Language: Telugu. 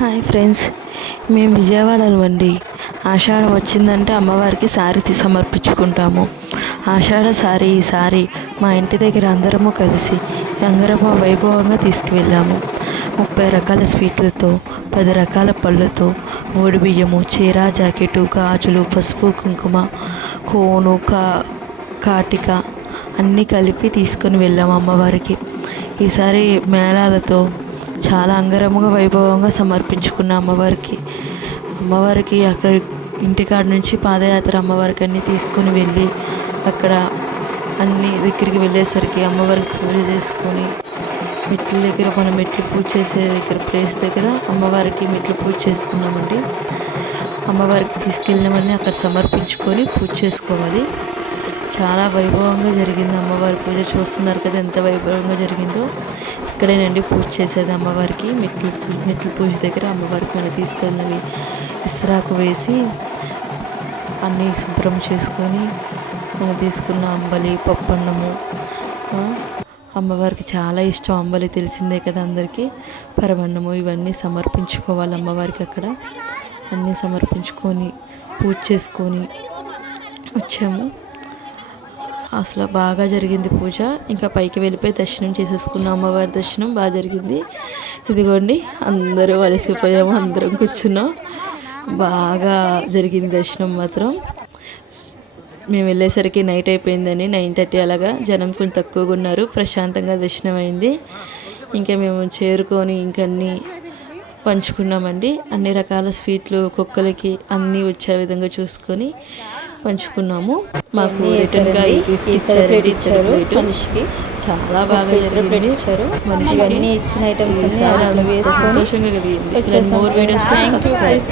హాయ్ ఫ్రెండ్స్, మేము విజయవాడలో అండి. ఆషాఢం వచ్చిందంటే అమ్మవారికి సారీ సమర్పించుకుంటాము. ఆషాఢ సారీ ఈ సారీ మా ఇంటి దగ్గర అందరము కలిసి అంగరంగ వైభవంగా తీసుకువెళ్ళాము. 30 రకాల స్వీట్లతో, 10 రకాల పళ్ళతో, ఓడి బియ్యము, చీర, జాకెటు, గాజులు, పసుపు, కుంకుమ, కోను, కాటిక అన్నీ కలిపి తీసుకొని వెళ్ళాము అమ్మవారికి. ఈసారి మేళాలతో చాలా అంగరంగ వైభవంగా సమర్పించుకున్న అమ్మవారికి అక్కడ ఇంటికాడ నుంచి పాదయాత్ర అమ్మవారికి అన్నీ తీసుకొని వెళ్ళి అక్కడ అన్ని దగ్గరికి వెళ్ళేసరికి అమ్మవారికి పూజ చేసుకొని మెట్ల దగ్గర మనం మెట్లు పూజ చేసే దగ్గర ప్లేస్ దగ్గర అమ్మవారికి మెట్లు పూజ చేసుకున్నామండి. అమ్మవారికి తీసుకెళ్ళినవన్నీ అక్కడ సమర్పించుకొని పూజ చేసుకోవాలి. చాలా వైభవంగా జరిగింది అమ్మవారి పూజ. చూస్తున్నారు కదా ఎంత వైభవంగా జరిగిందో. ఇక్కడేనండి పూజ చేసేది అమ్మవారికి. మెట్ల పూజ దగ్గర అమ్మవారికి మనం తీసుకెళ్ళినవి ఇస్రాకు వేసి అన్నీ శుభ్రం చేసుకొని మనం తీసుకున్న అంబలి, పప్పన్నము. అమ్మవారికి చాలా ఇష్టం అంబలి, తెలిసిందే కదా అందరికీ. పరమన్నము ఇవన్నీ సమర్పించుకోవాలి అమ్మవారికి. అక్కడ అన్నీ సమర్పించుకొని పూజ చేసుకొని వచ్చాము. అసలు బాగా జరిగింది పూజ. ఇంకా పైకి వెళ్ళిపోయి దర్శనం చేసేసుకున్నాం. అమ్మవారి దర్శనం బాగా జరిగింది. ఇదిగోండి అందరూ అలసిపోయాము, అందరం కూర్చున్నాం. బాగా జరిగింది దర్శనం మాత్రం. మేము వెళ్ళేసరికి నైట్ అయిపోయిందని 9:30 అలాగా జనం కొంచెం తక్కువగా ఉన్నారు. ప్రశాంతంగా దర్శనం అయింది. ఇంకా మేము చేరుకొని ఇంకన్నీ పంచుకున్నామండి. అన్ని రకాల స్వీట్లు కుక్కలకి అన్నీ వచ్చే విధంగా చూసుకొని పంచుకున్నాము. మాకు రిటర్న్గా గిఫ్ట్ ఇచ్చారు మనిషికి. చాలా బాగా జరిగింది. మనిషికి ఇచ్చిన ఐటమ్స్ సంతోషంగా కలిగింది. మోర్ వీడియోస్ కోసం సబ్స్క్రైబ్.